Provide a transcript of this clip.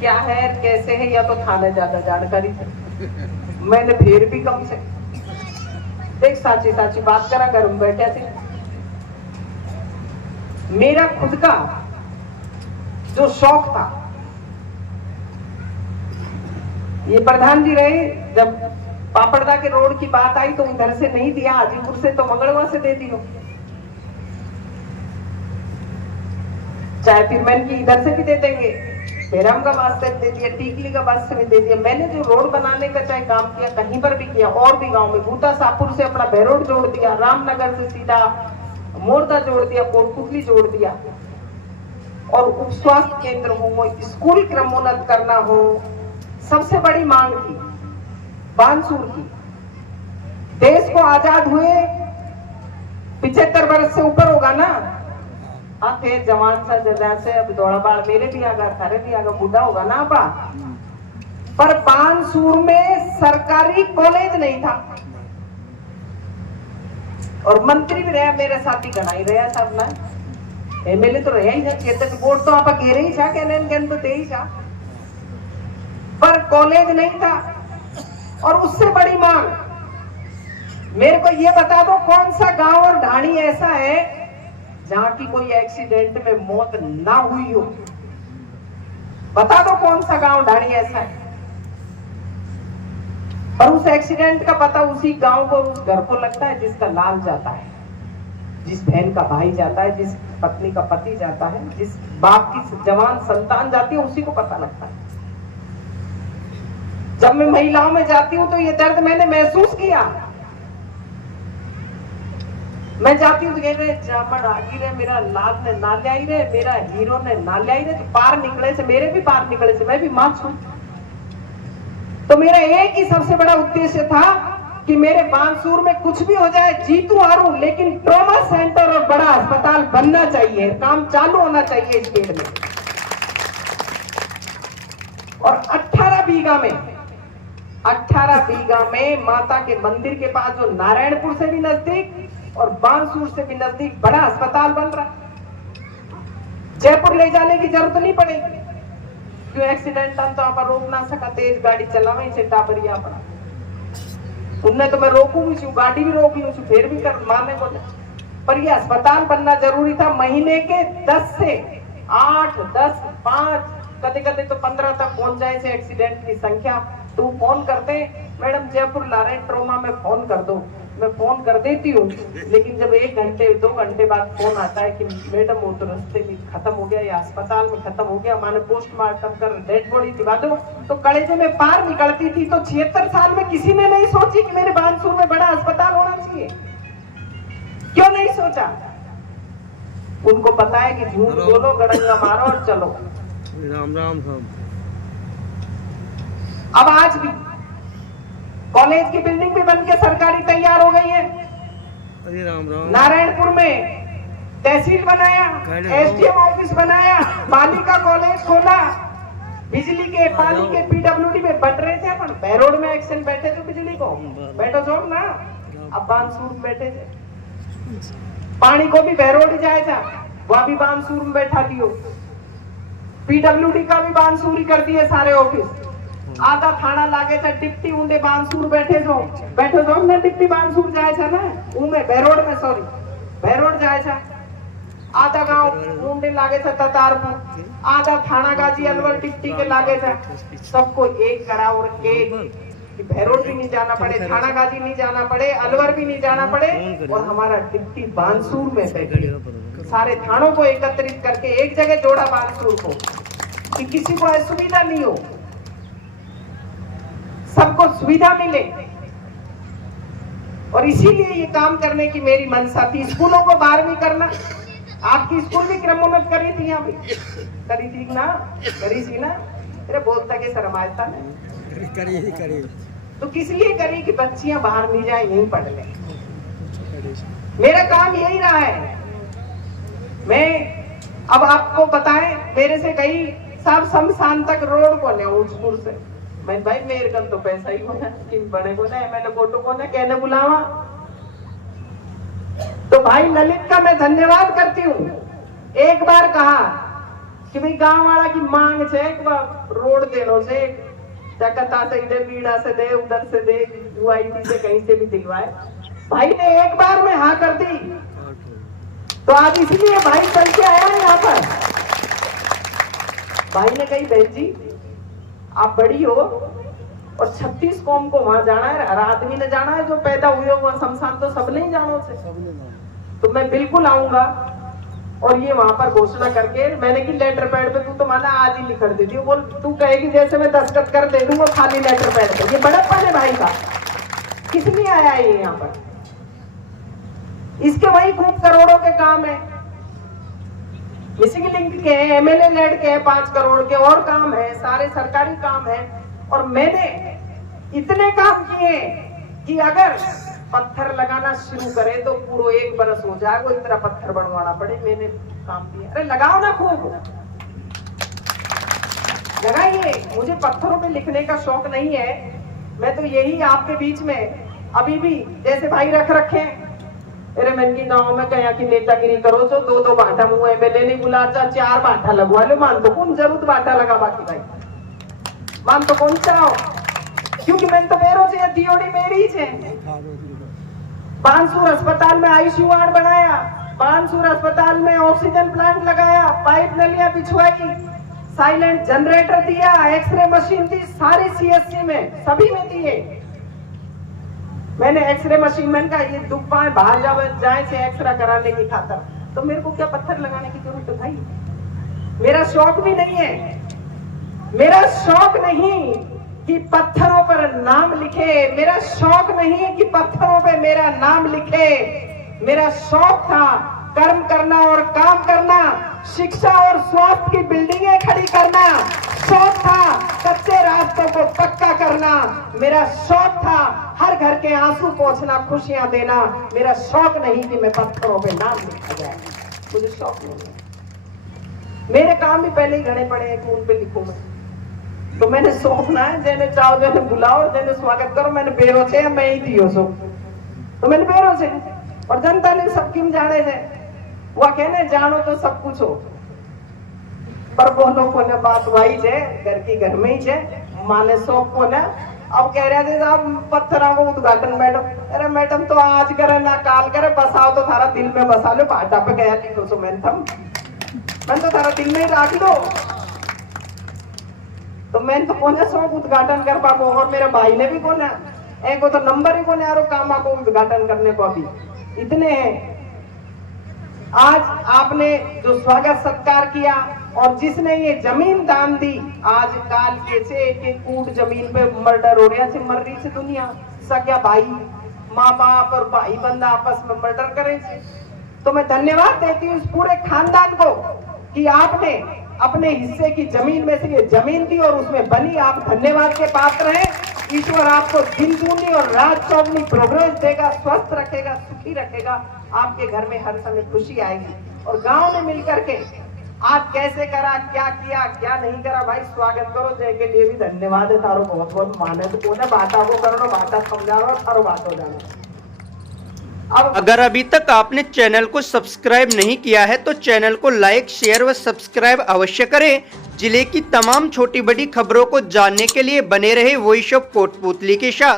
क्या है कैसे है या तो थाने ज्यादा जानकारी थी, मैंने फिर भी कम से देख साची साची बात करा घर में बैठे थे। मेरा खुद का जो शौक था, ये प्रधान जी रहे जब पापड़दा के रोड की बात आई तो उधर से नहीं दिया, हाजीपुर से तो मंगलवा से दे दियो, चाहे फिर की इधर से भी दे देंगे, बेराम का वास्ते दे दिया, टीकली का वास्ते भी दे दिया। मैंने जो रोड बनाने का चाहे काम किया कहीं पर भी किया, और भी गांव में भूता सापुर से अपना बेरोड जोड़ दिया, रामनगर से सीधा मोरदा जोड़ दिया, कोटपुतली जोड़ दिया, और उप स्वास्थ्य केंद्र हो, स्कूल क्रमोन्नत करना हो, सबसे बड़ी मांग थी बानसूर की। देश को आजाद हुए 75 वर्ष से ऊपर होगा ना, थे जवान सा जैसे अब दौड़ा बाढ़ मेरे भी आगा थारे भी आगा बूढ़ा होगा ना आपा, पर बानसूर में सरकारी कॉलेज नहीं था, और मंत्री भी रहा मेरे साथी गणाई रहा सब ना, एमएलए तो रहा ही था, चेतन वोट तो आपा घेरे ही था, कहने तो दे ही था, पर कॉलेज नहीं था। और उससे बड़ी मांग, मेरे को ये बता दो कौन सा गांव और ढाणी ऐसा है जहां की कोई एक्सीडेंट में मौत ना हुई हो, बता दो कौन सा गांव ढाणी ऐसा है। पर उस एक्सीडेंट का पता उसी गांव को, उस घर को लगता है जिसका लाल जाता है, जिस बहन का भाई जाता है, जिस पत्नी का पति जाता है, जिस बाप की जवान संतान जाती है, उसी को पता लगता है। जब मैं महिलाओं में जाती हूं तो ये दर्द मैंने महसूस किया। मैं जाती हूँ तो कह रहे जामड़ आगी रे, मेरा लाल ने नाले आई रे, मेरा हीरो ने नाले आई रे, तो पार निकले से, मेरे भी पार निकले से, मैं भी मां छू। तो मेरा एक ही सबसे बड़ा उद्देश्य था कि मेरे बानसूर में कुछ भी हो जाए, जीतू हारू, लेकिन ट्रॉमा सेंटर और बड़ा अस्पताल बनना चाहिए, काम चालू होना चाहिए इस पेड़ में। और 18 बीघा में माता के मंदिर के पास, जो नारायणपुर से भी नजदीक और बानसूर से भी नजदीक बड़ा अस्पताल बन रहा। जयपुर ले जाने की जरूरत नहीं पड़ेगी, क्यों एक्सीडेंट तो आप रोक ना सका, तेज गाड़ी चलावे से टाबरिया पड़ा, उनने तो मैं रोकू भी छू, गाड़ी भी रोक लू छू, फिर भी कर मारने को नहीं। पर ये अस्पताल बनना जरूरी था। महीने के 10 से 8, 10, 5, कदे कदे तो 15 तक पहुंच जाए से एक्सीडेंट की संख्या। तो फोन करते, मैडम जयपुर ला रहे ट्रोमा में, फोन कर दो। मैं फोन कर देती हूँ, लेकिन जब 1 घंटे 2 घंटे बाद फोन आता है कि मैडम वो तो रास्ते में खत्म हो गया या अस्पताल में खत्म हो गया, माने पोस्टमार्टम कर डेड बॉडी दिखा दो, तो कलेजे में पार निकलती थी। तो 76 साल में किसी ने नहीं सोची कि मेरे बानसूर में बड़ा अस्पताल होना चाहिए? क्यों नहीं सोचा? उनको पता है कि झूठ बोलो, गड़ंगा मारो और चलो। राम राम साहब। अब आज भी कॉलेज की बिल्डिंग भी बनके सरकारी तैयार हो गई है। अरे राम राम। नारायणपुर में तहसील बनाया, एसडीएम ऑफिस बनाया, बालिका कॉलेज खोला, बिजली के पानी के पीडब्ल्यूडी में बट रहे थे, अपन बैरोड में एक्शन बैठे थे बिजली को, बैठो जो ना, अब बानसूर में बैठे थे। पानी को भी बैरोड जाए था, वहां भी बानसूर में बैठा दियो। पीडब्ल्यूडी का भी बानसूरी कर दिए सारे ऑफिस। आधा थाना लागे था टिप्टी, उन्हें बानसूर बैठो जो ना, टिप्टी बानसूर जाए था ना, उनमें बैरोड में, सॉरी बैरोड जाए था। आधा गांव ऊंडे लागे था ततारपुर, आधा थाना गाजी अलवर टिप्टी के लागे था। सबको एक करा और एक, भैरोड भी नहीं जाना पड़े, थाना गाजी नहीं जाना पड़े, अलवर भी नहीं जाना पड़े, और हमारा टिप्टी बानसूर में बैठे। सारे थानों को एकत्रित करके एक जगह जोड़ा बानसूर को, कि किसी को असुविधा नहीं हो, सबको सुविधा मिले। और इसीलिए ये काम करने की मेरी मनसा थी। स्कूलों को 12वीं करना, आपकी स्कूल भी क्रमोन्नत करी थी, यहाँ पे करी थी ना, करी थी ना, तेरे बोलता के शर्म आता ना, करी। तो किस लिए करी? कि बच्चियां बाहर नहीं जाए, यहीं पढ़ ले। मेरा काम यही रहा है। मैं अब आपको बताएं, मेरे से कई साहब शमशान तक रोड को ले स्कूल से, मैं भाई मेरे कल तो पैसा ही होना कि बड़े को ना, मैंने फोटो को ना कहने बुलावा। तो भाई ललित का मैं धन्यवाद करती हूँ। एक बार कहा कि भाई गांव वाला की मांग छे रोड देनो से कता से इधर बीड़ा से दे उधर से दे UIT से कहीं से भी दिलवाए। भाई ने एक बार में हाँ कर दी, तो आज इसलिए भाई चल के आया है यहाँ पर। भाई ने कही बहन जी आप बड़ी हो और 36 कौम को वहां जाना है, हर आदमी ने जाना है, जो पैदा हुए हुआ शमशान तो सब नहीं जानो से, तो मैं बिल्कुल आऊंगा। और ये वहां पर घोषणा करके मैंने की लेटर पैड पे तू तो माना आज ही लिख देती हो, बोल तू कहेगी जैसे मैं दस्तखत कर दे दूंगा खाली लेटर पैड पे। ये बड़प्पन है भाई का, किस लिए आया है यहाँ पर? इसके वही खूब करोड़ों के काम है, मिसिंग लिंक के हैं, MLA लेड के हैं 5 करोड़ के, और काम है, सारे सरकारी काम है। और मैंने इतने काम किए कि अगर पत्थर लगाना शुरू करे तो पूरा 1 बरस हो जाएगा, इतना पत्थर बनवाना पड़े, मैंने काम किया। अरे लगाओ ना, खूब लगाइए। मुझे पत्थरों पे लिखने का शौक नहीं है, मैं तो यही आपके बीच में अभी भी जैसे भाई रख रखे। अरे मन की गाँव में कहा कि नेतागिरी करो तो 2-2 बांटा मुँह MLA नहीं बुला, 4 बांटा लगवा लो, मान तो कौन जरूरत बांटा लगा, बाकी भाई मान तो कौन चाहो, क्योंकि मैंने तो बेरोजगार DOD मेरी ही है। बानसूर अस्पताल में ICU वार्ड बनाया, बानसूर अस्पताल में ऑक्सीजन प्लांट लगाया, पाइप नलियां बिछवाई, साइलेंट जनरेटर दिया, एक्सरे मशीन दी, सारी CSC में सभी में दिए। मैंने एक्सरे मशीन में का ये दुख पाए बाहर जाए से एक्सरे कराने की खातर, तो मेरे को क्या पत्थर लगाने की जरूरत है भाई? मेरा शौक भी नहीं है, मेरा शौक नहीं कि पत्थरों पर नाम लिखे, मेरा शौक नहीं कि पत्थरों पे मेरा नाम लिखे। मेरा शौक था कर्म करना और काम करना, शिक्षा और स्वास्थ्य की बिल्डिंगें खड़ी करना, शौक था कच्चे रास्तों को पक्का करना, मेरा शौक था हर घर के आंसू पोंछना, खुशियां देना। मेरा शौक नहीं कि मैं पत्थरों पे नाम लिखा जाए, मुझे शौक नहीं है। मेरे काम भी पहले ही घने पड़े हैं कि उन पे लिखूं मैं, तो मैंने सोचना है जेने चाहो जेने बुलाओ जेने स्वागत करो, मैंने बेरोज है मैं ही दियो सो, तो मैंने बेरोज है। और जनता ने सब किम जाने है, वह कहने जानो तो सब कुछ हो, पर वो लोग को ने बात वही है घर की घर में ही है, माने शौक को ना। अब कह रहे थे साहब पत्थरों को उद्घाटन मैडम, अरे मैडम तो आज करे ना काल करे, बसाओ तो थारा दिल में बसा लो, भाटा पे गया लिखो सो मैंने तो थारा दिल में ही रख दो, तो मैं तो कौन शौक उद्घाटन कर पाबो। और मेरे भाई ने भी कौन है, को तो नंबर ही कौन यारो काम को उद्घाटन करने को, अभी इतने हैं। आज आपने जो स्वागत सत्कार किया और जिसने ये जमीन दान दी, आज काल कैसे एक कूट जमीन पे मर्डर हो रहा है, मर रही से दुनिया, सग्या भाई माँ बाप और भाई बंदा आपस में मर्डर करे। तो मैं धन्यवाद देती हूँ इस पूरे खानदान को कि आपने अपने हिस्से की जमीन में से ये जमीन दी और उसमें बनी, आप धन्यवाद के पात्र हैं। ईश्वर आपको दिन दूनी और रात चौगनी प्रोग्रेस देगा, स्वस्थ रखेगा, सुखी रखेगा, आपके घर में हर समय खुशी आएगी। और गांव में मिलकर के आज कैसे करा, क्या किया, क्या नहीं करा, भाई स्वागत करो, जय के लिए भी धन्यवाद है तारो, बहुत बहुत माने तो कोने बाता को करो, बाता समझाओ, थारो बात हो जाना। अगर अभी तक आपने चैनल को सब्सक्राइब नहीं किया है तो चैनल को लाइक, शेयर व सब्सक्राइब अवश्य करें। जिले की तमाम छोटी बड़ी खबरों को जानने के लिए बने रहे वॉइस ऑफ कोटपुतली के साथ।